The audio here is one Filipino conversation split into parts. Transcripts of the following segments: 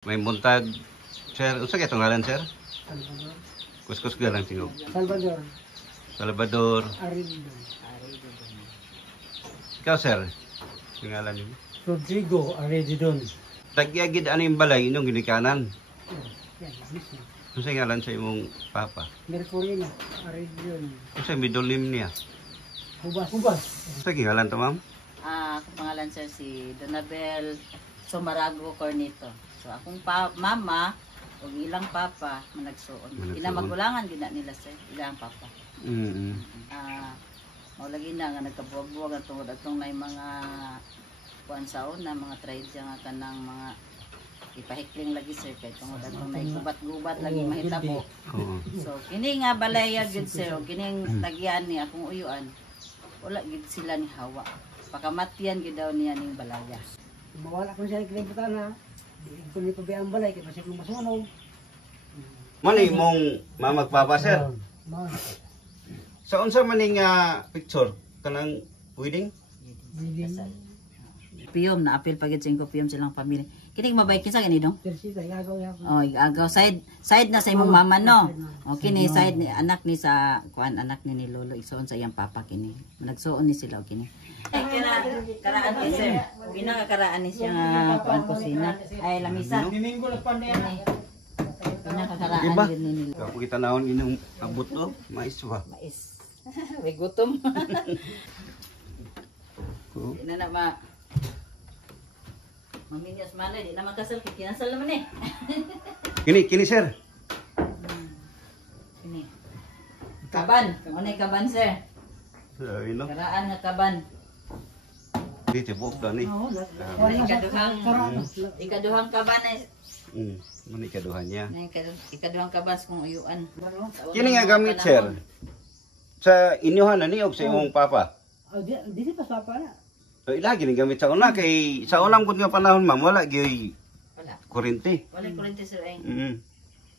May buntag, sir. Unsa kay ngalan, sir? Salvador. Kuskus galang tingog. Salvador. Salvador. Arindo. Ikaw, sir. Ngalan niyo? Rodrigo Aredidon. Tagyagid ano yung balay inyong ginikanan? Yan, mismo. Unsa ngalan sa imong papa? Mercurino Aredidon. Unsa middle name niya? Hubas. Hubas. Unsa ngalan to, ma'am? Akong pangalan sir si Donabel Somarago Cornito. So akong mama o ilang papa managsuon. Ina magulangan gina nila sir, ilang papa. Mao lagi na nga nagkabuwag-buwag ang tungod atong nay mga kuan saon na mga trade nga kanang mga ipahikling lagi sir kay tungod atong nay gubat-gubat lagi mahitabo. So kini nga balaya gid sir o kining tagyan ni akong uyuan. Wala gid sila ni hawa. Pakamatyan gid daw niya ning balaya. Mawala ko siya kalibutan na. Di ko ni pabayaan balay kay basta kung masunog. Mani mong mamagpapa, sir? Sa unsa maning picture kanang wedding? Piyom na apil pagid 5 piyom silang pamilya. Kining mabay kinsa gani dong? Persita yagaw ya. Oh, agaw side na sa imong mama no. O kini side ni anak ni sa kuan anak ni lolo igsoon sa iyang papa kini. Nagsuon ni sila og kini. Karaan ni sir. Ginakakaraan ni siya nga kuan kusina. Ay lamisa. Domingo la pandemya. Ginakakaraan din ni nila. Kapag itanawon inyong abot to, maiswa. Mais. May gutom. Ina na ma. Maminyas man di na makasal kinasal naman eh. Kini sir. Kini. Kaban, unay kaban sir. No? Karaan nga kaban. Dito buok da ni. Ikaduhang kaban ay Mani kaduhan niya. ikaduhang kaban kung uyuan. Kini nga gamit, sir. Sa inyohan na ni og sa imong papa. Oh, di pa papa na. So ilagi ni gamit sa una kay sa unang pud nga panahon ma'am wala gyud Wala. kuryente. Wala kuryente sir ay.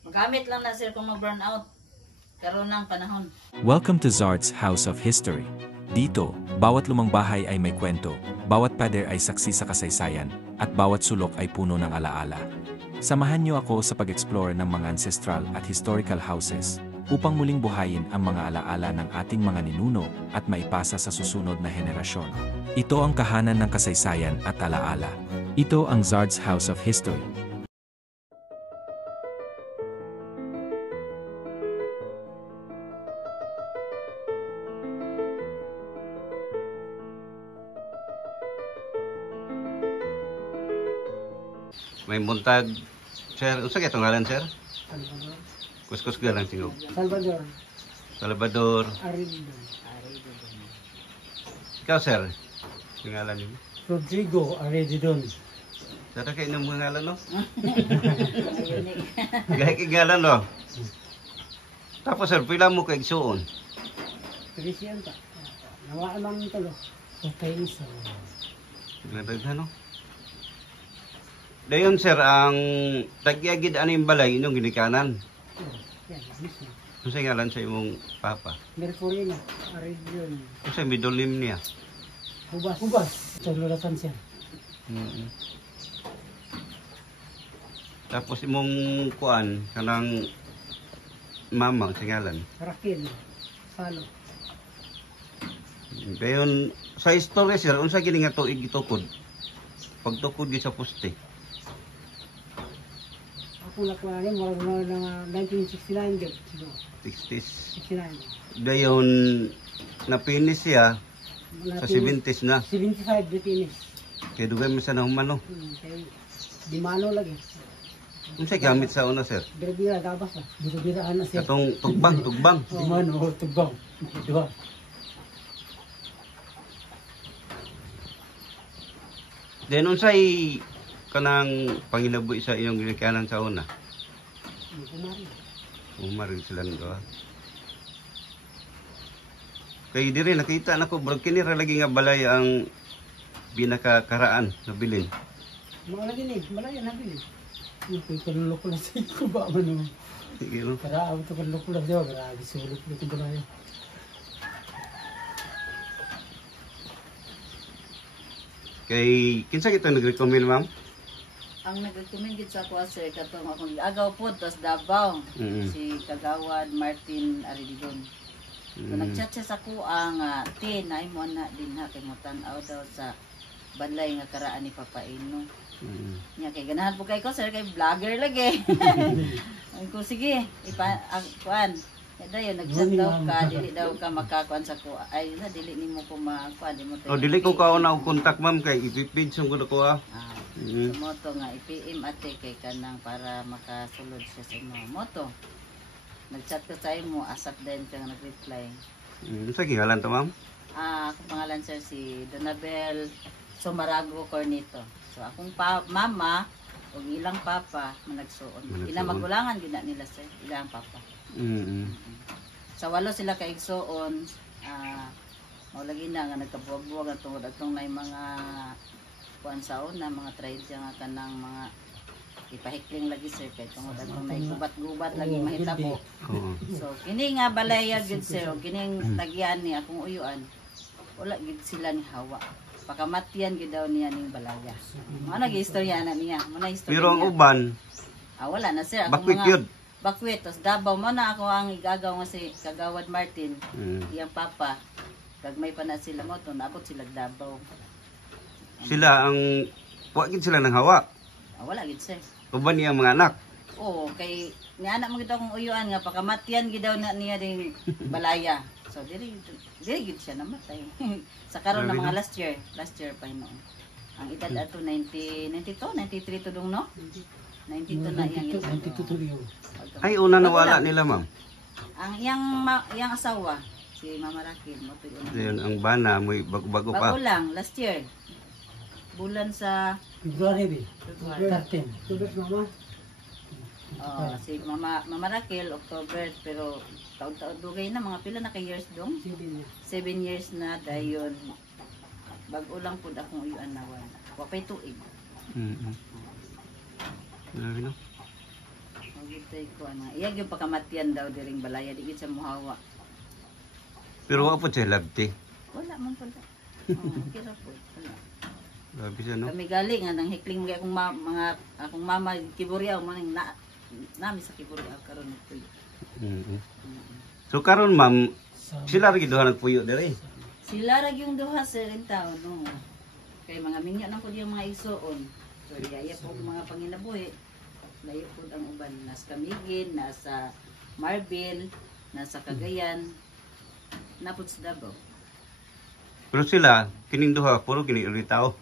Magamit lang na sir kung mag-burn out. Karon ng panahon. Welcome to Zard's House of History. Dito, bawat lumang bahay ay may kwento, bawat pader ay saksi sa kasaysayan, at bawat sulok ay puno ng alaala. Samahan niyo ako sa pag-explore ng mga ancestral at historical houses upang muling buhayin ang mga alaala ng ating mga ninuno at maipasa sa susunod na henerasyon. Ito ang kahanan ng kasaysayan at alaala. Ito ang Zard's House of History. May buntag, sir. Unsa kay ngalan, sir? Salvador. Kuskus galang tingog. Salvador. Salvador. Arindo. Ikaw, sir. Ngalan niyo? Rodrigo Aredidon. Sada kay imong ngalan no? Gahi kay ngalan no. Tapos sir, pila mo kay igsuon? Presidenta. Nawa man tulo. Okay isa. Nagdaghan no. Dayon sir, ang tagyagid ano yung balay inyong ginikanan? Yan, mismo. Unsa ngalan sa imong papa? Mercurino Aredidon. Unsa middle name niya? Hubas. Hubas. Taglulatan siya. Tapos imong kuan kanang mama sa ngalan. Raquel. Salo. Dayon sa istorya sir, unsa kini nga tuig gitukod? Pagtukod gyud sa poste. Ako nakuha rin, wala na 1969 gid. 60s. 69. Dayon napinis siya sa 70s na. 75 bitinis. Kay dugay mo sa nahuman no. Kay di mano lagi. Unsa gamit sa una sir? Bira-bira gabas na. Bira-biraan na siya. Katong tugbang. Di mano, tugbang. Diba? Then unsay kanang panginabuhi sa inyong ginikanan sa una? Kumari. Umarin sila nga. Kay diri nakita nako bro kini ra lagi nga balay ang binakakaraan na bilin. Mga lagi ni, malaya na bilin. Yung kalulok lang sa ito ba man. Sige no. Karaaw to kalulok lang siya, grabe sulok dito balay. Kay kinsa kita nag-recommend ma'am? ang nag-recommend gid sa ako sir katong akong agaw po tos Davao. Si Kagawad Martin Aridon. So nag-chat siya sa ko ang nay mo na din ha kay mo tan-aw daw sa balay nga karaan ni Papa Ino. Nya kay ganahan po kay ko sir kay vlogger lagi. Ang ko sige kuan. Dayon nag-chat daw ka dili daw ka makakuan sa ko. Ay na dili nimo ko makuan di mo. Oh, dili ko ka na og contact ma'am kay ipipid sung ko ah. Sa moto nga i-PM ate kay kanang para makasulod siya sa imo moto. Nag-chat ko sa imo asap din ka nga nag-reply. Sa gihalan to ma'am? Akong pangalan sir si Donabel Somarago Cornito. So akong mama ug ilang papa managsuon. Ila magulangan gid nila sir, ilang papa. Sa walo sila ka igsuon, mao lagi na nga nagkabuwag-buwag ang tungod atong nay mga kuan saon na mga trades nga kanang mga ipahikling lagi sir kay tungod atong nay gubat-gubat lagi mahitabo. So kini nga balaya gid sir, kining tagyan ni akong uyuan. Wala gid sila ni hawa. Pakamatyan gid daw niya ning balaya. Mao nag-istorya na niya, mao na istorya. Pero ang uban, wala na sir, akong bakwit yun. Bakwit, tos Davao mo na ako ang igagaw nga si Kagawad Martin, iyang papa. Gagmay pa na sila mo to, naabot sila Davao. Sila ang wagid sila ng hawa. Wala gid sir. Uban niya mga anak. Oo, kay ni anak mo gid akong uyuan nga pakamatyan gid daw na niya ding balaya. So diri gid siya namatay. Sa karon na mga last year pa noon. Ang edad ato 92, 93 to dong no? 92 na iyang edad. 92 Ay una nawala nila ma'am. Ang iyang asawa si Mama Rakil mo to yun. Ayun, ang bana may bago-bago pa. Bago lang last year. Bulan sa February. February. 13. Tubig mama. Si Mama Rakil October pero taon-taon dugay na mga pila na ka years dong. 7 years na dayon. Bago lang pud akong uyuan na wala. Wa pay tuig. Grabe no. Magitay ko ana. Iya gyud pakamatyan daw diring balaya di gid sa muhawa. Pero wa po siya labti. Wala man pala. Kira po. Wala. Grabe siya no. Kami gali nga nang hikling mga akong mama Kiburyaw mo ning nami sa Kiburyaw karon nito. So karon ma'am, sila ra gid duha nagpuyo diri. Sila ra yung duha sa rin taon no. Kay mga minyo na pud yung mga igsuon. So iya po mga panginabuhi. Layo po ang uban nasa Camiguin, nasa Marbil, nasa Cagayan, napod sa Davao. Pero sila, kining duha, puro kini tao.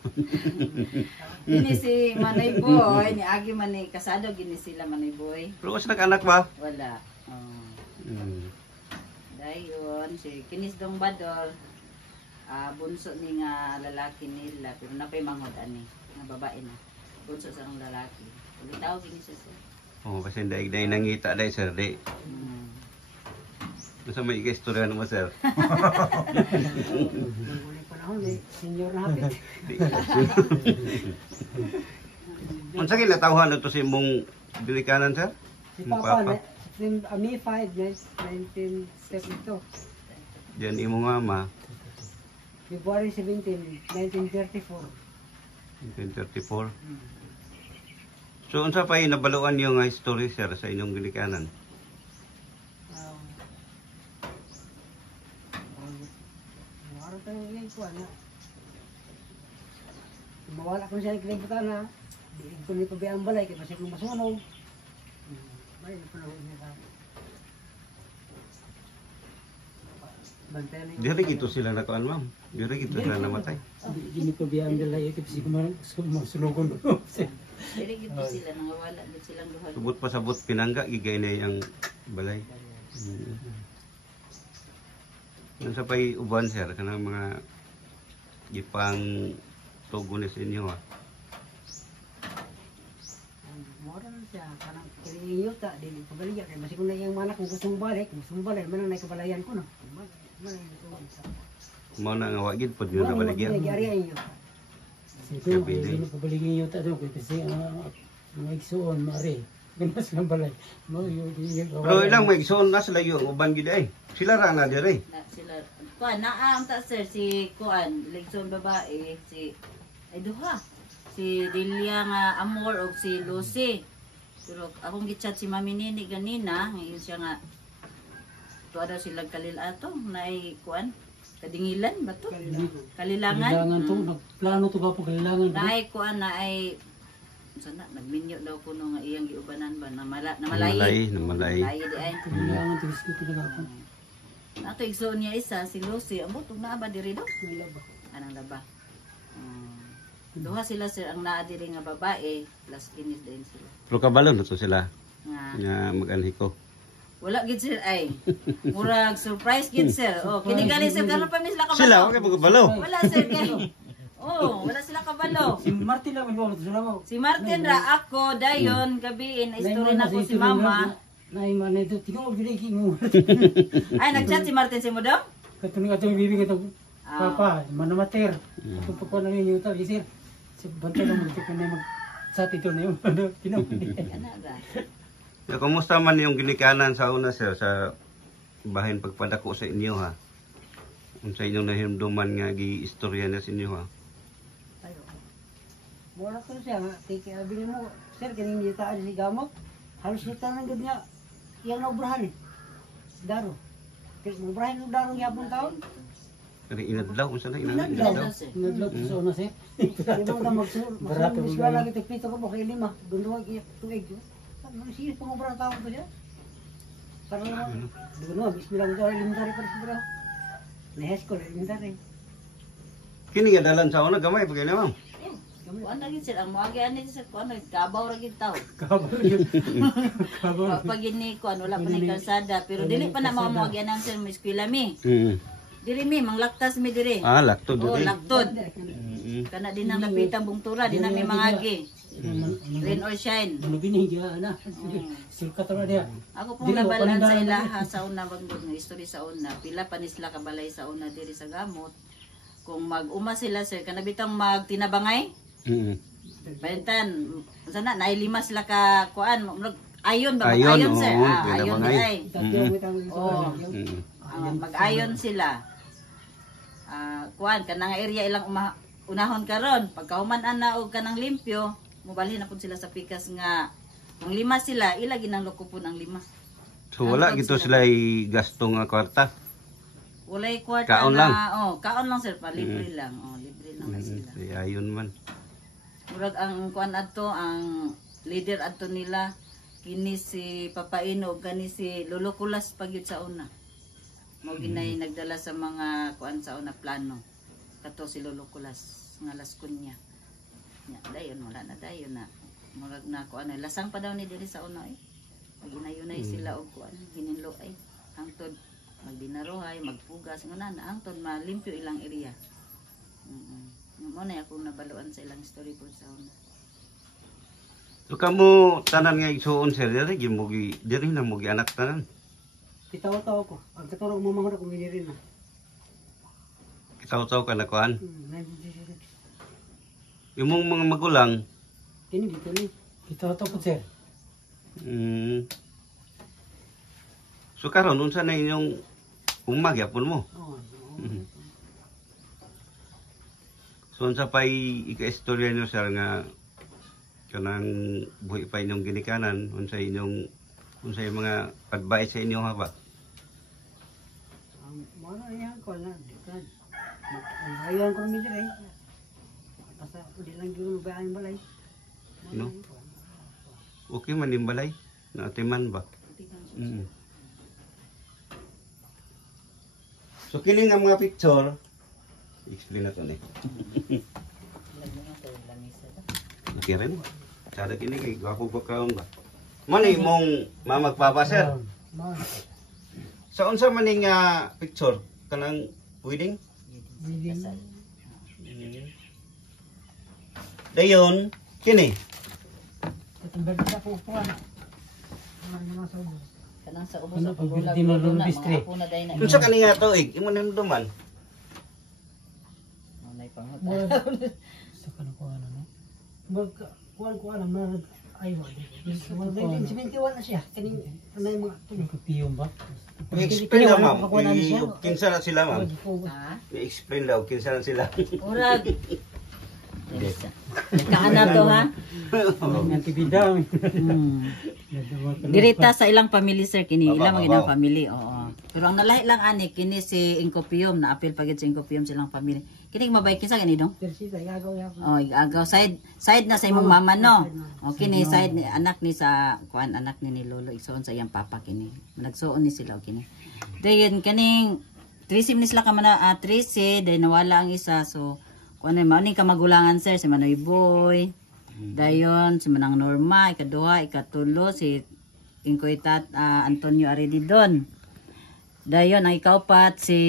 Gini si Manay Boy, ni Agi man ni kasado, gini sila Manay Boy. Pero kasi nag-anak ba? Wala. Dayon, si Kinis Dong Bador, bunso ni nga lalaki nila, pero napay mangod ani, nga babae na. Bunso sa ng lalaki. Ulitaw gini siya sir. Kasi daig nangita dahil sir, di. Masa may istorya naman sir. Senior na hapit. Unsa kay natawhan ito si mong bilikanan sir? Si Papa, May 5, 1972. Diyan imong mama, February 17, 1934. 1934. So unsa pa nabaluan yung history sir sa inyong bilikanan? Araw tayo ngayon ko na. Mawala ko siya nagkalibutan na. Di ko ni pabayaan balay kay basi kung masunog. May panahon niya sa. Bantayan. Diri gito sila nakuan ma'am. Diri gito sila namatay. Di ko pabayaan balay kay basi kung masunogon. Dili gid po sila nangawala gid silang duha. Subot pa sabot pinangga gigay na ang balay. Unsa pay uban sir kanang mga gipang tugon sa inyo ha. Mora na siya kanang kiniyo ta dili ko baliya kay basi kung na iyang manak kung gusto balik man na kabalayan ko no. Man Mao na nga wa gid pod yo na baligyan. Ito, hindi ko baligyan yung tato kasi mga igsuon, mare. Ganas ng balay. Pero ilang may igsoon na sila yung uban gid ay. Sila ra na diri. Na sila kuan naa ang ta sir si kuan ligson babae si ay duha. si Delia nga Amor o si Lucy. Pero akong gichat si Mami Nini ganina, ngayon siya nga tuwa daw sila kalilato na ay kuan kadingilan ba to? Kalilangan. Kailangan to, nagplano to ba po kailangan. Na ay kuan na ay sana nagminyo daw kuno nga iyang giubanan ba na malay. Namalay. Malay di ay. Kailangan to gusto ko na ako. Nato igsoon niya isa si Lucy, amo tug naa ba diri do? Nalaba. Anang laba. Duha sila sir ang naa diri nga babae, plus kinis din sila. Pero kabalo na to sila. Nga Nga mag-anhi ko. wala gid sir ay. Murag surprise gid sir. Oh, kini gali sir karon pa mi sila kabalo. Sila, okay magkabalo. Wala sir kay. Oh, wala sila kabalo. Si Martin lang mo sila mo. Si Martin ra ako dayon gabiin istorya na ko si mama. Nay man ito tingog gid mo. Ay nagchat si Martin si mo daw? Katong atong bibig atong papa, manamater. Atong pagkuan na ninyo ta, sir. Si bantay lang mo ko na mag sa tito na yun. Tinawag. Ana ra. Ya, kumusta man yung ginikanan sa una sir sa bahin pagpadako sa inyo ha? Unsa inyong nahimduman nga gi-istorya na sa inyo ha? Wala ko siya, tiki abili mo, sir, kaning dita si gamot. Halos dita nang gud niya. Iyang naubrahan eh. Daro. Kaya naubrahan ng daro yapon taon. Kani inadlaw unsa na Inadlaw. inadlaw? Inadlaw ko sa una sir. Di ba na magsul. Barato mo wala kita pito ko po kay lima. Dunduwag iya tuig. Ano siya pang obra taon ko siya? Para naman. Duno, bismillah ko limitary pa siguro. Nehes ko limitary. Kini nga dalan sa una gamay pagay ma'am. Kuan na gid sir ang moagi ani sir kuan gabaw ra gid taw. Kabar. Pag ini kuan wala pa ni kalsada pero dili pa na mga moagi anang sir mo eskwela mi. Diri mi manglaktas mi diri. Ah, laktod Oh, dili. laktod. Kana din ang napitang bungtura, di na may mangagi. Rain or shine. Ano binigya na? Silka to na dia. Ako pong nabalaan sa ilaha sa una banggod ng history sa una. Pila pa ni sila kabalay sa una diri sa gamot. Kung mag-uma sila sir, kanabitang magtinabangay. Bayantan, sana nailima sila ka kuan. Ayon ba? Ayon sir. Ayon di ay. Oh. Mag-ayon sila. Kuan kanang area ilang unahon karon pagkahuman ana og kanang limpyo mobalhin na pud sila sa pikas nga kung 5 sila ilagi nang lokupon ang 5. So wala gito sila gasto nga kwarta. Walay kwarta Kaon na lang. kaon lang sir pa libre lang libre lang na sila. Kaya ayun man. Murag ang kuan adto ang leader adto nila kini si Papa Ino ug kani si Lolo Kulas pagyud sa una. Mo ginay nagdala sa mga kuan sa una plano. Kato si Lolo Kulas nga laskon niya. Nya dayon wala na dayon na. Murag na kuan lasang pa daw ni diri sa una eh. Maginayunay sila og kuan hininlo ay hangtod magdinarohay, magpugas ngana na hangtod malimpyo ilang area. Mo na ako nabaluan sa ilang story po sa una. So kamo tanan nga igsuon sir diri na mo gi anak tanan. Kitaw-taw ko. Ang katuro mo mga ko rin na. Kitaw-taw ka na kuan. 1966. Imong mga magulang Kini dito ni. Kitaw-taw po sir. So karon unsa na inyong umagyapon mo? Oo. So unsa pa ika-istorya niyo sir nga kanang buhi pa inyong ginikanan unsa yung mga advice sa inyo ha ba? Ang mga yan ko na dikan. Ang ayon ko mi dire. Asa di lang gyud mabayang balay. No? Okay man yung balay? Naatiman ba? So kini nga mga picture, explain na to ni. Okay rin ba? Sada kini kay gwapo ba kaon ba? Man imong mamagpapa sir. Sa unsa man ning picture kanang wedding? Dayon kini. Katambal sa po po ana. Mga sobo. Kanang sa ubos Ano sa pag pagulag di mo na distre? mga apo na day na. Unsa kani nga tuig? Imo nim duman. Nay pangutan. Sa kana ko ana no. Mag kuan ko ana mag ay wa. 1971 na siya. Kaning anay mga piyom ba? I-explain na ma'am. Kinsa na sila ma'am? Ha? I-explain daw kinsa na sila. Urag. Yes. Kaana to ha. Nanti bidang. Dirita sa ilang family sir kini ilang Babaw. mga family. Oo. Pero ang nalahi lang ani kini si Incopium na apil pagid sa Incopium silang family. Kini mabay kinsa gani dong? Persita yagaw ya. Oh, agaw side na sa imong mama no. O kini side ni anak ni sa kuan anak ni lolo igsoon sa iyang papa kini. Nagsuon ni sila o kini. Dayon kaning 13 ni sila ka man 13 day nawala ang isa so kuan ay mao ni kamagulangan sir si Manoy Boy. Dayon si Manang Norma, ikaduha, ikatulo si Inkoy Antonio Arididon. Dayon ang ikaupat si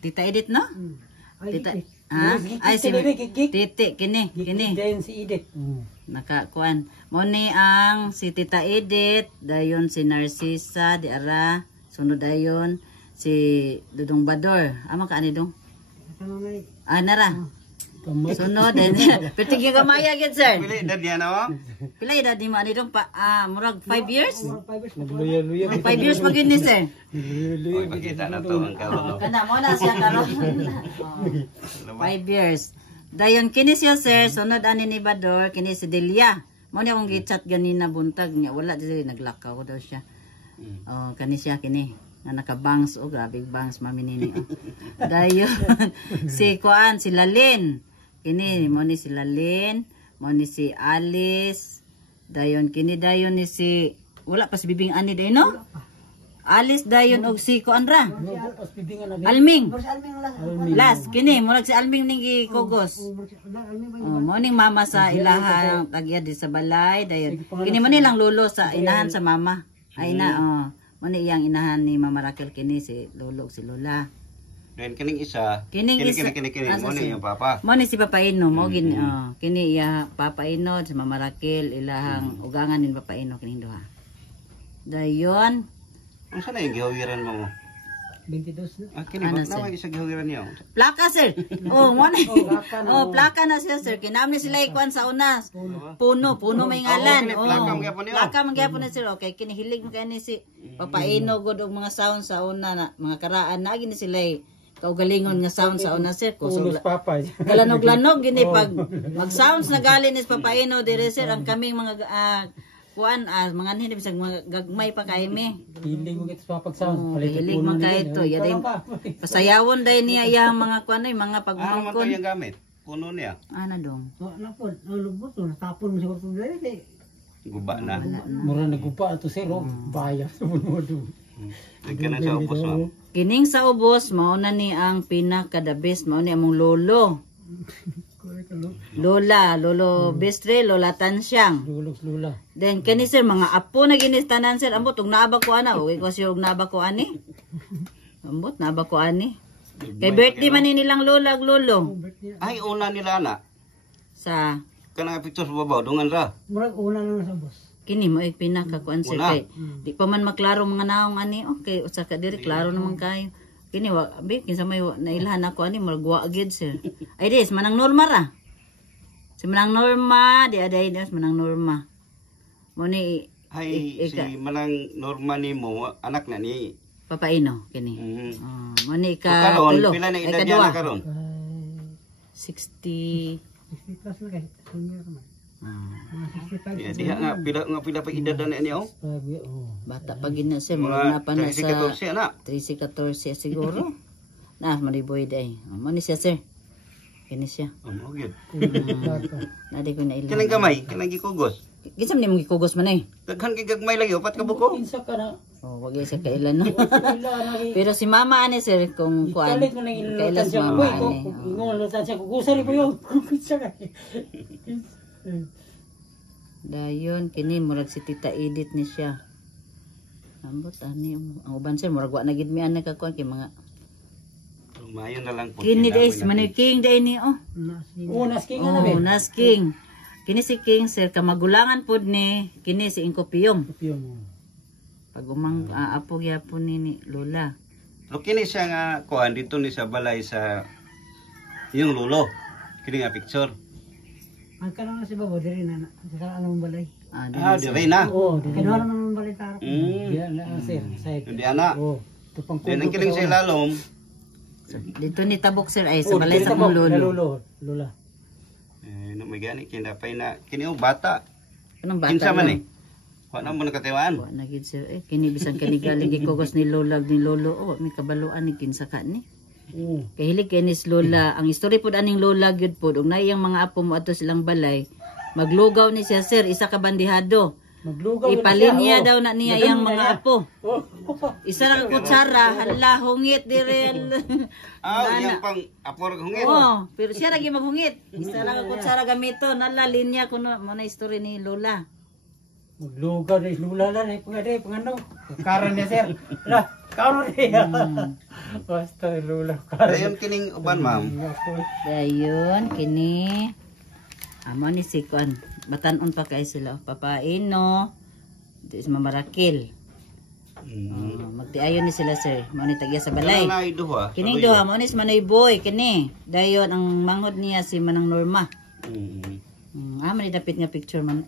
Tita Edith no? Tita ay si Titi kini. Dayon si Edith. Nakakuan. Mo ni ang si Tita Edith, dayon si Narcisa di ara, sunod dayon si Dudong Bador. Amo ka ani dong? Nara. Sunod din. Pertig yung gamaya gid sir. Pili edad niya na Pila edad ni mo ani dong pa murag 5 years? Luya-luya. 5 years magin ni sir. Oy, pakita na to ang karon. Kana mo na siya karon. 5 years. Dayon kini siya sir, sunod ani ni Bador, kini si Delia. Mo ni akong gi-chat ganina buntag niya, wala di naglakaw daw siya. Oh, kani siya kini. Nga naka-bangs, oh grabe bangs mami nini. Oh. Dayon si Kuan, si Lalin. Kini mo ni si Lalin, mo ni si Alice. Dayon kini dayon ni si wala pa si bibing ani day no? Alice dayon og si Kuan ra. Alming. Last kini murag si Alming ning gikugos. Oh, mo ning mama sa ilaha tagya di sa balay dayon. Kini mo ni lang lolo sa inahan sa mama. Ay na oh. Mo ni iyang inahan ni Mama Raquel kini si lolo si lola. Then kining isa, Kining isa. mo ni yung papa. Mo ni si Papa Ino mo gini kini iya Papa Ino si Mama Raquel ilahang ugangan ni Papa Ino kining duha. Dayon Ang sana yung gihawiran mo? 22 na. Kini Ano, ba sir? naman isa gihawiran niyo? plaka sir. Oh, mo ni. Oh, plaka na siya sir. Kinamni sila ikuan sa una. Puno may ngalan. Oh, plaka magyapon niyo. Plaka magyapon na sir. Okay, kinihilig mo kay ni si Papa Ino god og mga sound sa una na mga karaan na gini sila kaugalingon nga sound sa una sir. Ulos papa. Galanog gini pag mag-sounds na galing is Papa Ino dire sir ang kaming mga kuan mga hindi bisag mga gagmay pa kay mi. Hilig mo kita sa pagsound. Hilig man kay ito. Ya day pasayawon day niya yang mga kuan mga Ano man to pagmangkon. yung gamit? Puno niya. Ana dong. Wala po, nalubot to, natapon mo siguro po dali. Guba na. Mura nagupa to sir, bayas sa bunudo. Nagka na sa upos mo. Kining sa ubos mao na ni ang pinaka the best mao ni among lolo. Lolo Bestre, Lola Tansyang. Lula. Then kani sir mga apo na ginistanan sir ambot og naaba ko ana, okay ko siya og naaba ko ani. Ambot naaba ko ani. Kay birthday man ni nilang lola ag lolo. Ay, una nila na. Sa Kanang picture sa babaw, dungan ra. Murag una lang sa boss. kini mo ay pinaka kuan sir Una. kay di pa man maklaro mga naong ani okay usa ka diri klaro naman kayo. Kini wa bi kinsa may nailhan ako ani magwa gid sir. Ay dis manang norma ra. Si manang norma di aday dis manang norma. Mo ni Ay, si manang Norma ni mo, anak na ni. papaino kini. Mo ni So, ka karon, tulo. pila na Ay, edad niya kadua. na karon? 60 plus na kay senior naman. Mga 65. Di nga pila pa edad na niya oh. bata pa gina sir mo Mga na pa na sa 13-14 na. 13-14 siguro. Na mariboy day. Mo ni siya sir. Kini siya. Oh, gyud. Nadi ko na ilan. Kanang gamay, kanang gikugos. Ginsam ni mong gikugos man eh. Daghan kay gagmay lagi upat ka buko. Kinsa ka na. Oh, wag siya kailan no. Wala na. Pero si mama ani sir kung kuan. Kalit mo na Kailan ilutan si siya. mama Uy, ko. ani. Ingon lutan siya. Kugusari po yun. Kinsa ka. Dayon kini murag si Tita Edith ni siya. Ambot ani ang uban sir murag wa na gid mi ana ka kuan kay mga Mayo na lang po. kini days maniking day ni oh. Oo, nasking nga na Oh, be. nas King. Kini si King sir kamagulangan pud ni kini si Incopium. Pag umang apo gyapon ni Lola. Lo kini siya nga kuan dito ni sa balay sa yung lulo. Kini nga picture. Ang kanang si Babo diri na sa anong balay. Di rin na. Oo, kinuha naman ng balay tarap. Mm. na sir, side. Hindi ana. Oo. Tupang Then ang kiling sa ilalom, Dito ni Tabok sir ay sa balay sa mong lolo. Lula. may gani kinapay na kini og bata. Anong bata Kinsa man lang? Wa na mo nakatiwaan. Wa na gid sir. Kini bisan kani galing gikogos ni lola ni lolo. Oh, may kabaluan ni kinsa ka ni. Kahilig kay nis lola. Ang istorya pod aning lola gyud pod ug naiyang mga apo mo ato silang balay. Maglugaw ni siya sir, isa ka bandihado. Maglugaw Ipalinya daw na niya iyang mga apo. Isa ra ka kutsara, hala hungit dire. Yang pang apor hungit. Oh, pero siya ra gyud maghungit. Isa ra ka kutsara gamito, nala linya kuno mo na istorya ni lola. Maglugaw na lula na pangano. Karan niya sir. Lah, karon niya. Basta lula karan. Dayon kining uban ma'am. Dayon kini amo ni si kuan. Batanon pa kay sila papaino. Di is mamarakil. Magtiayon ni sila sir. Mao ni tagya sa balay. Kanang duha. Kining duha mo ni si Manoy Boy kini. Dayon ang manghod niya si Manang Norma. Amo ni dapit nga picture man.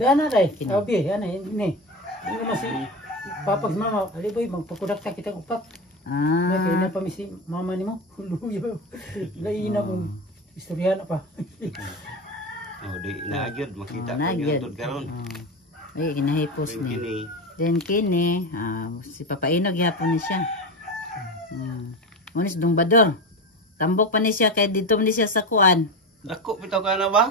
Dana day. Sabi, ana ini. Ini masih papas mama, ali boy magpakudak ta kita upat. Na kay na pamisi mama nimo. Luyo. Laina mo istorya na pa. Oh, di naagyod makita Oh, pa nagyod. gyud karon. Ay ginahipos ni. Kini. Then kini, si Papaino gyapon ni siya. Munis Dungbador. Tambok pa ni siya kay dito ni siya sa kuan. Dako bitaw ka na ba?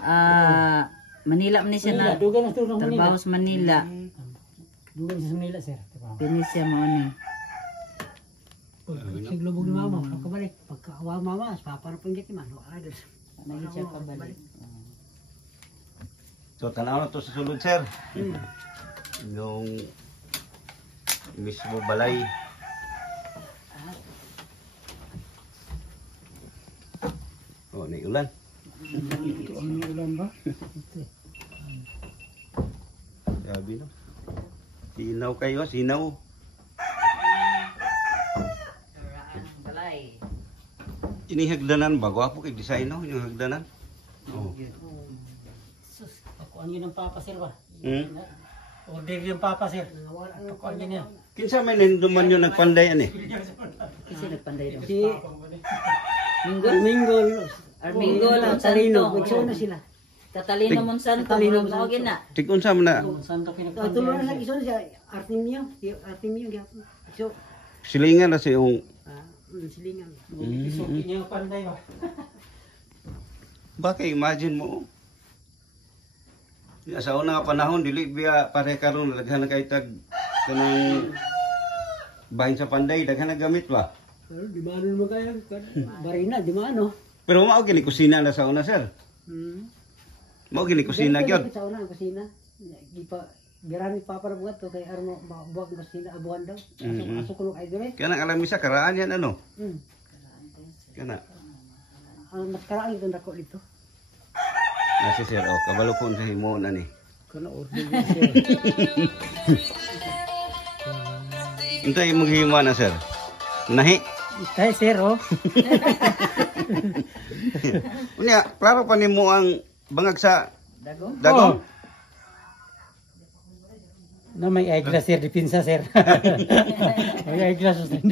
Manila man ni siya na Dugan na tulong Manila. trabaho sa Manila. Dugan sa Manila sir. Kini siya mo ni. Siglubog ni mama, pagkabalik. Pagkaawa mama, papa na pinggit man. Wala dos. Nagit siya pabalik. So tanaw na to sa sulod sir. Yung mismo balay. Oh, ni ulan. Ano ulan ba? Sabi no. Sinaw kayo, sinaw. Balay. Ini hagdanan ba? Gwapo kay design no, yung hagdanan. Oh. Sus, ako ang yun ang papa sir ba? Order yung papa sir. Ako ang yun yan. Kinsa may ninduman yung nagpanday ani? Kasi nagpanday daw. Si Minggol? Minggol. Arminggol ang Talino. Santo. Magsuna sila. Katalino Monsanto. Katalino Mao Monsanto. gina. Tig unsa man na Santo pinagpapalala. Tulungan sa iso siya. Artemio. Artemio. So, silingan na sa yung silingan. Iso niya panday ba? bakit imagine mo. Sa una nga panahon dili biya pare karon daghan na kay tag kanang bahin sa panday daghan na gamit ba. Pero di maano naman kaya. Barina, di maano. Pero mao gini kusina na sa una sir. Mao gini kusina gyud. Sa una ang kusina. Di pa Birani papa na buhat to kay armo buwag kusina abuhan daw. Aso kuno ay dire. Kanang alamisa karaan yan ano. Kana. Ang mas karaan ito nako dito. Nasi sir oh kabalo ko sa himo na ni. Kana order Untay mo himo na sir. Nahi. Tay sir oh. Unya klaro pa nimo ang bangag sa Dagong. dagong. Na may eyeglass sir, dipinsa sir. May eyeglass sir.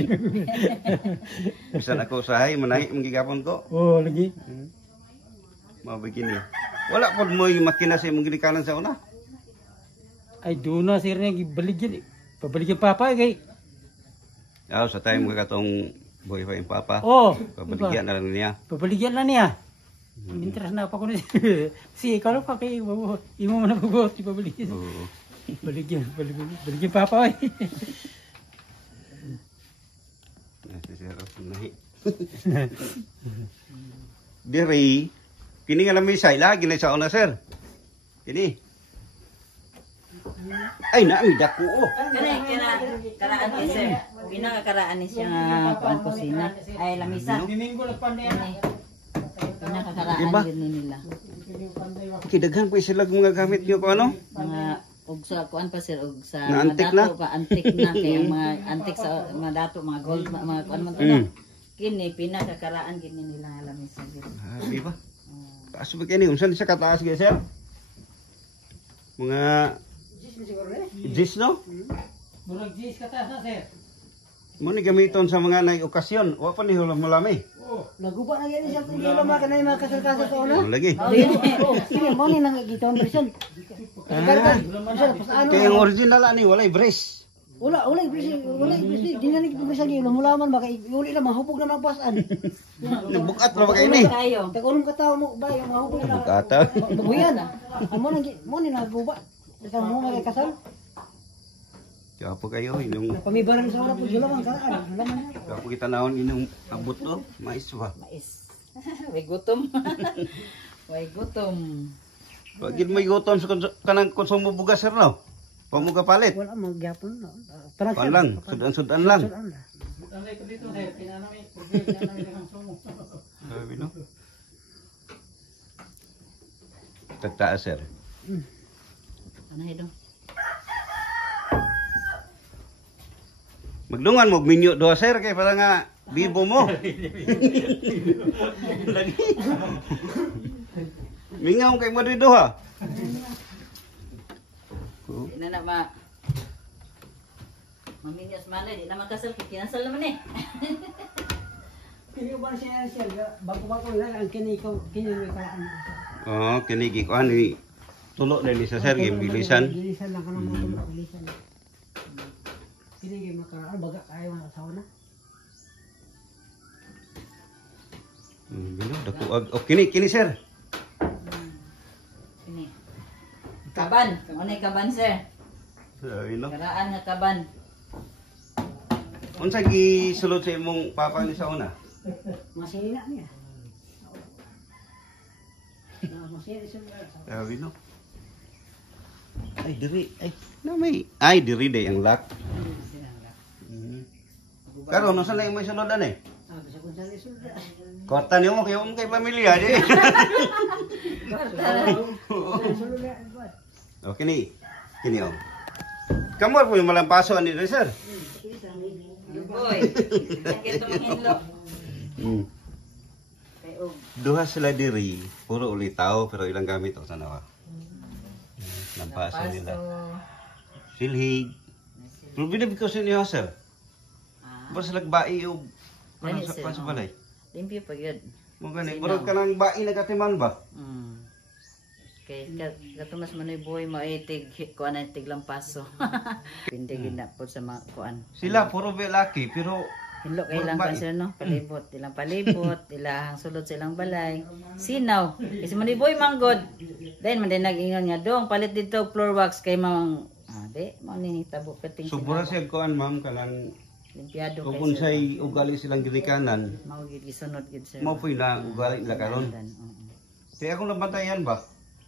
Bisan ako usahay manahi magigapon ko. Oh, lagi. Mao begini. Wala pod mo yung makina sa imong ginikanan sa una. Ay duna sir nga gibaligyan. Pabaligyan papa kay. Sa time ka katong boy pa yung papa. Oh, Pabaligyan na lang niya. pabaligyan na niya. Minteras na pa ko ni. Si kalau pa kay imo man nabubuot pabaligyan. Oo. Baligyan papa oy. Nasi sir nahi. Diri kini nga lamay say lagi na sa una sir. Kini. Ay naami dako oh. Karaan ni sir. Pinakakaraan ni siya nga kuan kusina. Ay lamisa. Domingo nagpanday na. Pinakakaraan Diba? yun nila. Kidaghan pa sila mga gamit niyo ko ano? Mga og sa kuan pa sir og sa Na mga antik dato na? pa antik na kay ang mga antik sa mga dato mga gold mga kuan man to na. Kini pinakakaraan gini nila nga lamisa gyud. Di ba? Taas ba kini unsan sa kataas gyud sir? Mga Siguro eh. jis no? Murag jis ka ta sir. Mo ni gamiton sa mga nag-okasyon. Wa pa ni hulam mulami. Naguba na yan siya kung kailan mga kanay mga kasal-kasal ko na. Ano lagi? Sige, mo ni nang giton version. Kaya yung original ani walay brace. Wala, presyo. Dinanig ko sa niyo, mulaman baka uli na mahupog na magpasan. Nabukat pa ba kayo ni? Kayo. Tagulong kataw mo ba yung mahupog na. Bukata. Buyan. Mo ni naguba. Sa mo mga kasal. Kaya po kayo inyong Pamibaran sa wala po sila man karaan. Halaman na. kaya po kita naon inyong abot to. Mais ba? Mais. May gutom. May gutom. Pag may gutom sa kanang konsumo bugas sir no. Pamuga palit. Wala magyapon na. Pan lang, sudan-sudan lang. Sabi no. Tagtaas sir. Ano ito? Magdungan mo minyo do sir kay para nga bibo mo. Mingaw kay mo dito ha. Di na Maminyas man di na makasal. Kinasal naman eh. Kini ba siya bago-bago lang ang kini may karaan. Oh, kinigi ko ani tulo na ni sa sir bilisan. Bilisan lang kanang mo tulo bilisan. Kini makaraan baga kayo ang asawa na. Bilo dako og kini sir. Ini. Kaban. Ano yung kaban, sir? Sabi no. Karaan nga kaban. Unsa gisulod sa imong papa ni sa una? Masina niya. Masina siya. Sabi no. Ay diri ay na may ay diri day ang lock. Karon no sa lay mo sulod ani? Sa kung saan isulda. Kota niyo mo kay pamilya di. Oh kini oh. Kamu po yung malampaso ani sir. Boy. Sakit ang hinlo. Kay og. Duha sila diri, puro ulitaw pero ilang gamit o sana wa. Lampaso nila. Silhig. Pero binibig ko sa inyo sir. Basta sila bai o ano sa balay. Limpyo pa yun. Mo gani, murag ka nang bai nagatiman ba? Kay katumas manoy boy maitig kuan ay tiglang paso. Pindi ginapod sa mga kuan. Sila puro belaki pero Hinlo kay lang kan sila no, palibot, ilang palibot, ilang sulod sa ilang balay. Sinaw, kasi manoy boy manggod. Then man din nag-ingon nga dong palit dito floor wax kay mamang di mo ni tabo peting. subura siya kuan ma'am kanang Limpyado kay kung say ugali silang ginikanan, mao gid gisunod gid sir. mo poy na ugali nila karon. Oo. Kaya akong nabantayan ba?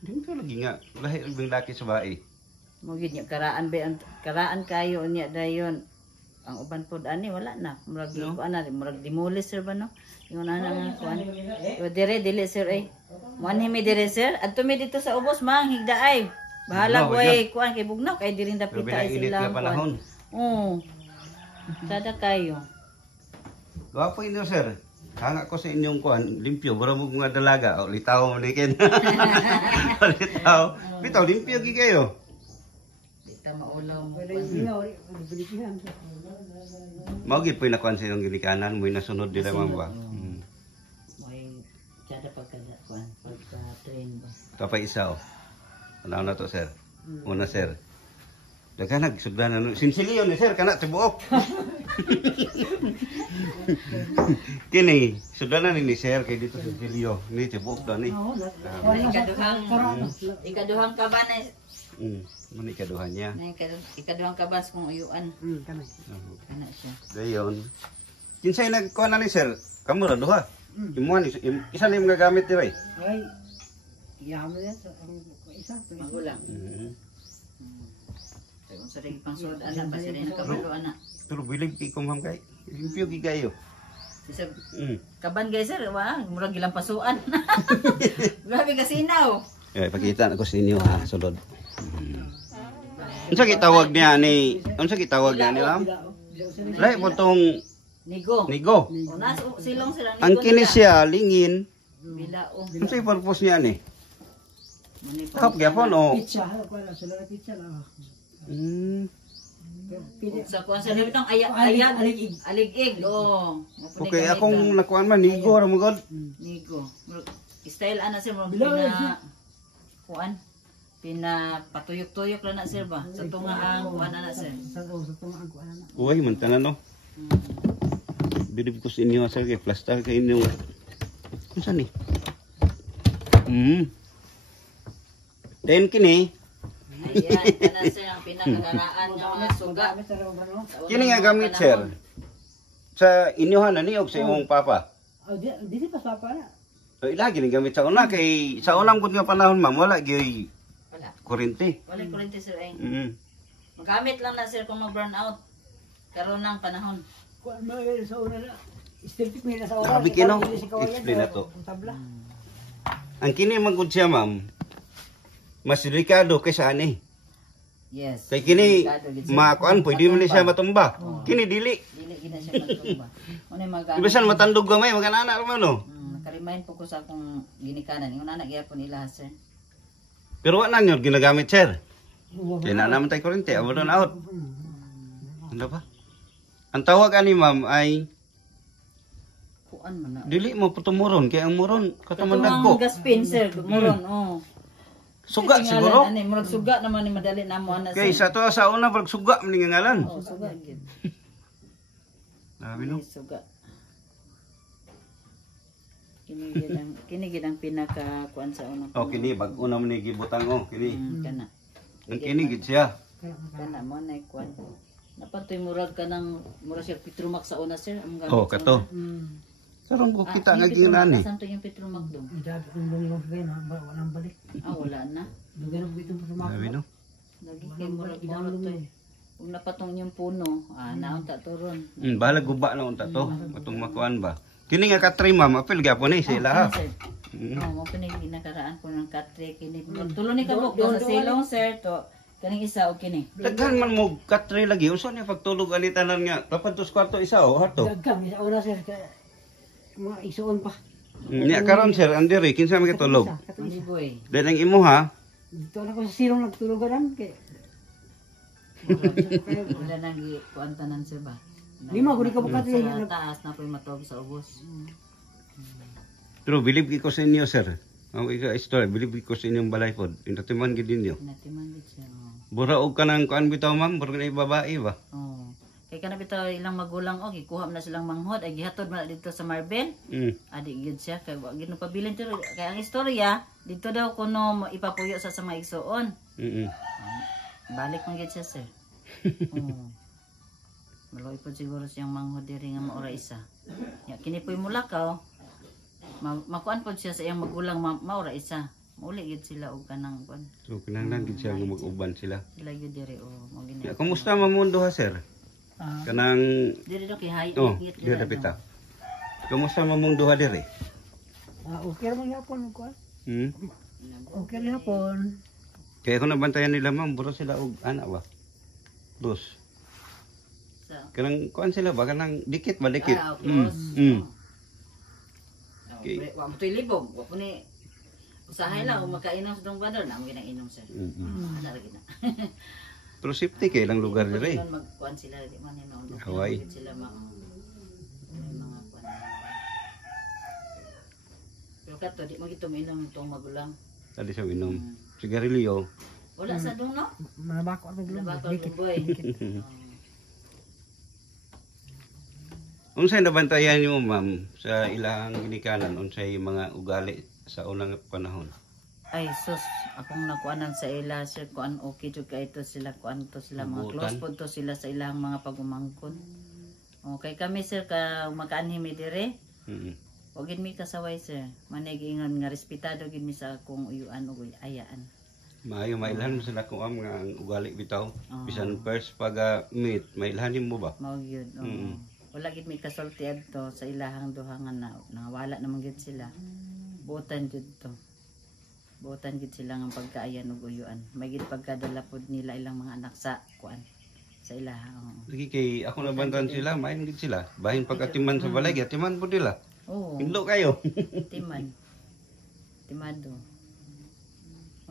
Di ko lagi nga lahi ibang laki sa bae. Mo gid nya karaan be karaan kayo niya dayon. Ang uban pod ani wala na. Murag No? kuan na murag demolish sir ba no? Yung ana nga kuan. Yo dire dili sir ay. Muan himi dire sir. Adto mi dito sa ubos mang higdaay. Bahala No, boy kuan kay bugnaw kay diri Grabe dapita na ay init sila. nga panahon. Oo. Sada kayo. Gwapo inyo sir. Hanga ko sa inyong kuan, limpyo, bara mo mga dalaga, o litaw mo likin. Litaw. Bitaw, limpyo gi kayo. Di ta maulaw mo. Mao gid poy nakuan sa inyong ginikanan, mo nasunod nila ma'am ba. Moy sada pagkada kuan pagka train ba. Kapay isa oh. Ano na to sir? Una sir. Dagan nagsugdan ano, sinsiliyon ni sir kana tibuok. Kini, sugdanan ni sir kay dito sinsiliyo, ni tibuok da ni. Ikaduhang kaban ay Mani kaduhan niya. na ikaduhang kaban kung uyuan. Kana siya. Dayon. Kinsay nagkuan na ni sir? Kamu ra duha. Imuan isa na yung mga gamit dire. Ay, yaman yan sa isa. Magulang. Kung sa rin pang sod anak ba sila nakabalo anak. Pero bilig ki kumham kay. Limpyo gi kayo. Bisag kaban guys sir, wa murag gilang pasuan. Grabe kasinaw. Eh pakita na ko sa inyo ha, sulod. Unsa gitawag niya ni? Unsa gitawag niya nila? Lai mo tong Nigo. nigo. Unas silong sila nigo. Ang kini siya lingin. Bilao. Unsa yung purpose niya ni? Mani Hap gyapon o. Pizza, wala sila na pizza na. pili. Sa kuan sir bitong ayat Alig-ig. alig-ig. Oo. Okay, akong nakuan man nigo ra mo god. nigo. Style ana sir mo Bilaw, pina kuan patuyok-tuyok lang na sir ba sa tunga ang kuan ana sir. Sa tungaan ko ana. Uy, man tanan no. Bilib ko sa inyo sir kay plaster kay inyo. Unsa ni? 10 kini. Ayan, kana sir ang pinakakaraan nga mga suga. Kini nga gamit sir. Sa inyohan na ni og sa imong papa. Oh, di pa sa na. So ilagi ni gamit sa una kay sa unang gud nga panahon ma'am wala gyud Wala. kuryente. Wala kurente sir ay. Mm-hmm. Magamit lang na sir kung mag-burn out. Karon ng panahon. Kuan mo sa una na. Still pick me na sa oras. Grabe kino. Explain na to. Tabla. Ang kini man gud siya ma'am. Mas delikado kaysa ani. Yes. Kay kini Delikado gid, sir. makuan pwede man ni siya matumba. Kini dili. Dili gid na siya magtumba. Ano magamit? Ibisan matandog gamay magana ra man no. Nakarimahin po ko sa akong ginikanan. Yung anak gyapon ila sir. Pero wala nyo ginagamit sir. Kaya na naman tayo kuryente, abot na out. Ano ba? Ang tawag ani ma'am ay Kuan man na. dili mo putumuron kaya ang muron kataman Katong dagko. gaspin sir, muron oh. Suga Kasi siguro. ngalan, ani, murag suga naman ni madali na mo ana Kay sa to sa una pag suga man nga ngalan. Oh, suga gid. Sabi no. Suga. Kini gid ang pinaka kuan sa unang. Oh kini bag una man ni gibutang oh kini. Kana. Ang kini gid siya. Kana mo na kuan. Napatoy murag kanang murag siya Petromax sa una sir. Ang gamit Oh sa kato. una. Sarong ko kita nga yung ginani. Petromax, saan to yung Petromax dong? Idad kung lumong kayo na walang balik. Wala na. Dugan na itong pasama. Sabi no. Lagi kay murag murag to. Kung napatong yung puno, naunta to ron. Bahala guba na unta to. Matong makuan ba. Kini nga katry ma'am, apil gyapon ni sila ha. Mo pinig nakaraan ko ng katre kini. Tulo ni kabuk sa silong sir to. Kaning isa o kini. Daghan man mo katry lagi. Unsa ni pagtulog ani tanan nga 400 kwarto isa o hato. Dagkam sa una sir. Mga isuon pa. Nya karon sir, andiri kinsa man katulog. Maliboy. Iya. Den ang imo ha. Dito na ko sa silong nagtulugan kay Wala nang kuantanan sir ba. Lima gud ka bukat Sa taas na po'y matog sa ubos. Pero bilib ko sa inyo sir. Ang ika story, bilib ko sa inyong balay pod. Inatiman gid ninyo. Natiman gid siya. Bura og kanang kuan bitaw ma'am, bura na babae ba. Oh. Kay kana bitaw ilang magulang og gikuha na silang manghod ay gihatod man dito sa Marbel. Adi gid siya kay wa gid no pabilin pero kay ang istorya dito daw kuno ipapuyo sa mga igsoon. Balik man gid siya sir. Oh. Maloy po siguro siyang manghod diri nga maura isa. Ya kini po'y mulakaw. Makuan po siya sa iyang magulang maura isa. Mauli gid sila og kanang kuan. So kinahanglan gid siya nga mag-uban sila. Sila gid diri o mo gini. Ya, kumusta mamundo ha sir? Kanang Diri do kay hay oh, diha dapita. Kumusta mamundo ha diri? okay ra man yapon ko. Hmm? Okay ra yapon. Kaya kung nabantayan nila ma'am, buro sila og anak ba? Dos. Sa Kanang kuan sila ba kanang dikit ba dikit? Okay. Wa mo toy libog, wa po ni usahay lang kung makainom sa tong bandar na mo ginainom sir. Ana ra gid na. Pero safety kay lang lugar diri. Magkuan sila di man ni no. Hawaii. Sila mga kuan. Pero kato di mo gito minom tong magulang. Tadi sa inom. Sigarilyo. Wala sa dong no. Manabako ang Wala ba glong. ko boy. Unsay nabantayan niyo ma'am sa ilang ginikanan unsay mga ugali sa unang panahon? Ay sus, akong nakuanan sa ila sir kuan okay jud kay ito sila kuan to sila mga close pod to sila sa ilang mga pagumangkon. Okay kami sir ka makaanhi mi dire. Wa gid mi kasaway sir. Manay giingon nga respetado gid mi sa akong uyuan ug ayaan. Maayo mailhan mo sila kung ang mga ugali bitaw. Bisan first pag meet, mailhanin mo ba? Mao gyud. Wala gid mi kasulti adto sa ilahang duha nga na wala naman gid sila. Buotan jud to. Buotan gid sila nga pagkaayan ug uyuan. May gid pagkadala pod nila ilang mga anak sa kuan sa ilaha. Lagi kay ako nabantayan sila, main gid sila. Bahin pagkatiman sa balay, atiman po nila. Oo. Hinlo kayo. Timan. Timado.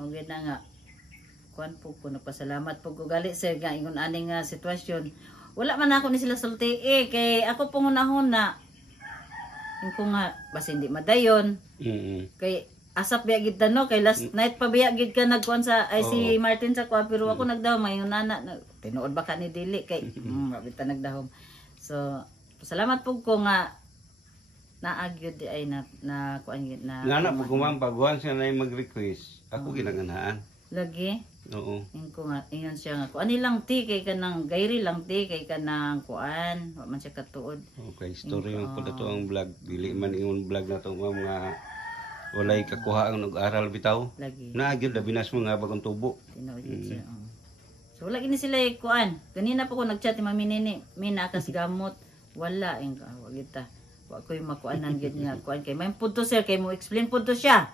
O gid na nga. kuan po ko nagpasalamat po ko gali sir nga ingon aning sitwasyon. Wala man ako ni sila sulti kay ako pong una-una. Yung ko nga basta hindi madayon. Kay asap biya gid no kay last night pa biya gid ka nagkuan sa ay si Martin sa kwa pero ako nagdahom mayon nana tinuod ba ka ni dili kay mabita nagdahom. So salamat po ko nga naagyod di ay na kuan gid na Nga na pag baguhan siya na mag-request, ako ginanganaan. lagi. Oo. Yung ko nga ingon siya nga kuan lang ti kay kanang gayri lang ti kay kanang kuan wa man siya katuod. Okay, story mo po to ang vlog. Dili man ingon vlog na to mga walay kakuha ang nag-aral bitaw. Lagi. Nagyod labinas mo nga bagong tubo. Tinuod siya. So wala gini sila kuan. Kanina pa ko nagchat ni Mami Nini, mina kas gamot. Wala ing wag kita. Wa koy makuanan gid nga kuan kay may punto sir kay mo explain punto siya.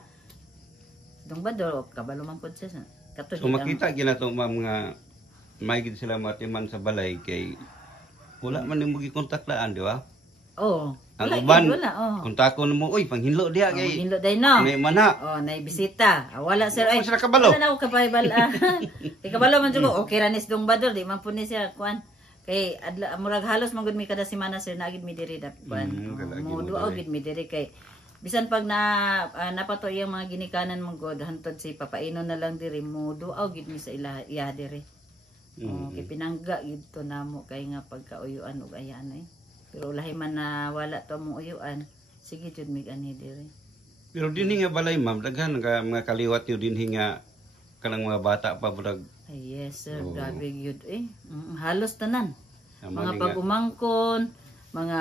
Dong ba do kabalo man pud siya. Kato So makita gina to ma'am nga may gid sila matiman sa balay kay wala man nimo gikontaktaan, di ba? Oh. Ang Wala uban, wala kontakon mo, uy, panghinlo diha kay hinlo day no. may mana. Oh, nay bisita. Wala sir ay. Sila kabalo. Wala na ako kapaybal. Kay kabalo man jud ko okay ra nis dong bador di man pud ni siya kuan. Kay adla murag halos man gud mi kada semana sir naagid mi diri dap kuan. Mo duaw gid mi diri kay bisan pag napato iyang mga ginikanan mong god hantod si papaino na lang diri mo duaw gid mi sa iya diri. Kay pinangga gid to namo kay nga pagkauyuan ug ayan ay. Pero lahi man na wala to mong uyuan, sige jud mig ani diri. Pero dinhi nga balay ma'am, daghan nga mga kaliwat yo dinhi nga kanang mga bata pa burag Ay, yes sir, grabe yun halos tanan. Mga Mga pagumangkon, mga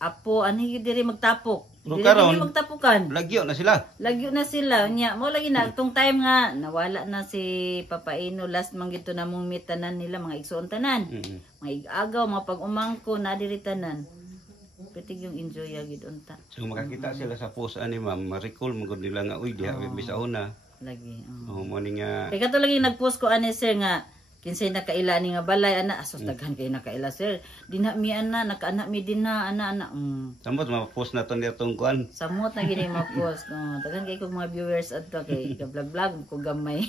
apo, ani yun diri magtapok. Pero Diri karon, magtapukan. lagyo na sila. Lagyo na sila. Nya, mo lagi na, itong time nga, nawala na si Papaino, last man gito na mong meet tanan nila, mga igsoon tanan. Mga igagaw, mga pag-umangko, na diri tanan. Pitig yung enjoy agid unta. So makakita sila sa post ani ma'am, ma-recall mo gud nila nga uy diha bisauna. Lagi. Oh, mo ni nga Kaya kato lagi nag-post ko ani sir nga kinsay nakaila ni nga balay ana asos daghan kay nakaila sir. Dinha mi ana nakaana mi dinha ana. samot ma-post na to niya tong kuan. Samot na gini ma-post. Daghan kay kog mga viewers adto kay vlog ko gamay.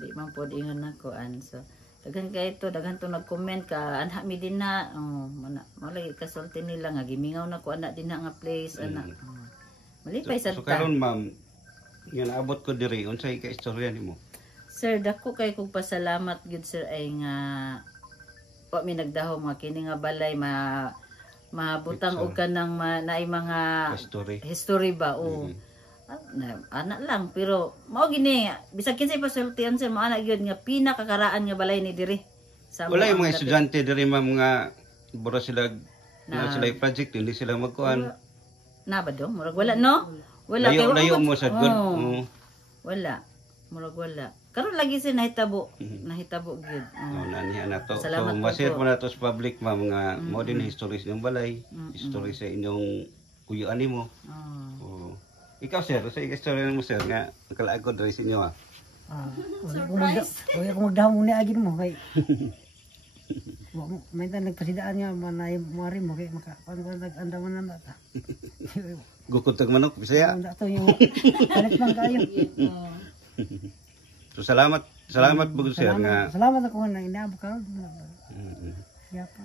Di man pod ingon nako so daghan kay ito daghan to nag-comment ka anha mi dinha. Mo lagi kasulti nila nga gimingaw na ko ana dinha nga place ana. Malipay sa So karon ma'am, nga naabot ko diri unsay ka istorya nimo? Sir, dako kay kog pasalamat gid sir ay nga wa mi nagdahom nga kini nga balay mabutang og kanang naay mga history ba o ana lang pero mao gini bisag kinsay pasultian sir mao ana gyud nga pinakakaraan nga balay ni diri. Wala yung mga estudyante diri ma'am nga bura sila na sila project hindi sila magkuan. Na ba do? Murag wala no? Wala layo mo sa good. Wala. Murag wala. Karon lagi sir nahitabo gyud. Naniya na to. Salamat so ma-share mo na to sa public ma'am nga mo din histories ng balay, history sa inyong kuyuan nimo. Ikaw sir, sa istorya mo sir nga kalaagod diri sa inyo Wala ko magdahom ni agin mo kay. May nagpasidaan nga manay mari mo kay nag-andaman na ta. Gukutag manok bisaya. Ato yung palit man kayo. So salamat bugod sir nga. Salamat ako na inaabot ka.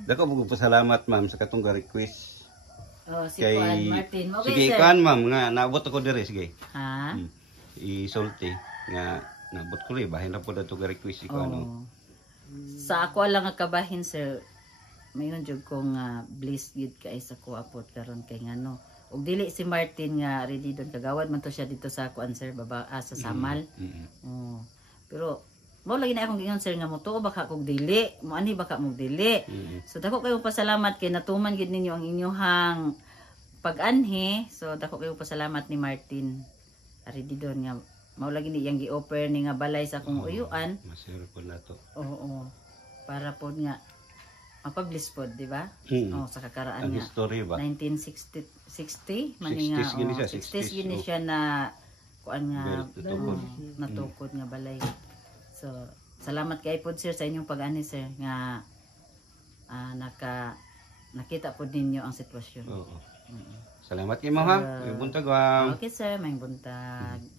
Dako bugod pasalamat ma'am sa katong request. Si Juan Martin. Okay, sige, sir. kuan ma'am nga naabot ako diri sige. Ha? Isulti nga naabot ko ri bahin na pud ato ga request ko ano. Sa ako lang nga kabahin sir. Mayon jud ko nga blessed gid kay sa ko apot karon kay ngano. Ug dili si Martin nga ready don kagawad man to siya dito sa kuan sir baba sa Samal. Pero mo lagi na akong gingon sir nga mo tuo baka kog dili, mo ani baka mo dili. So dako kayo pasalamat kay natuman gid ninyo ang inyong pag-anhi. So dako kayo pasalamat ni Martin. Ari di don nga mao lagi ni yang gi-offer ni nga balay sa akong uyuan. Masiro po na to. Oo. Para pod nga mapablis pod, di ba? Sa kakaraan ang nga. history ba? 1960 mani nga. 60s gini siya na kuan nga natukod nga balay. So salamat kay pod sir sa inyong pag-ani sir nga nakita pod ninyo ang sitwasyon. Salamat kay ma'am ha. May buntag. Okay sir, may buntag.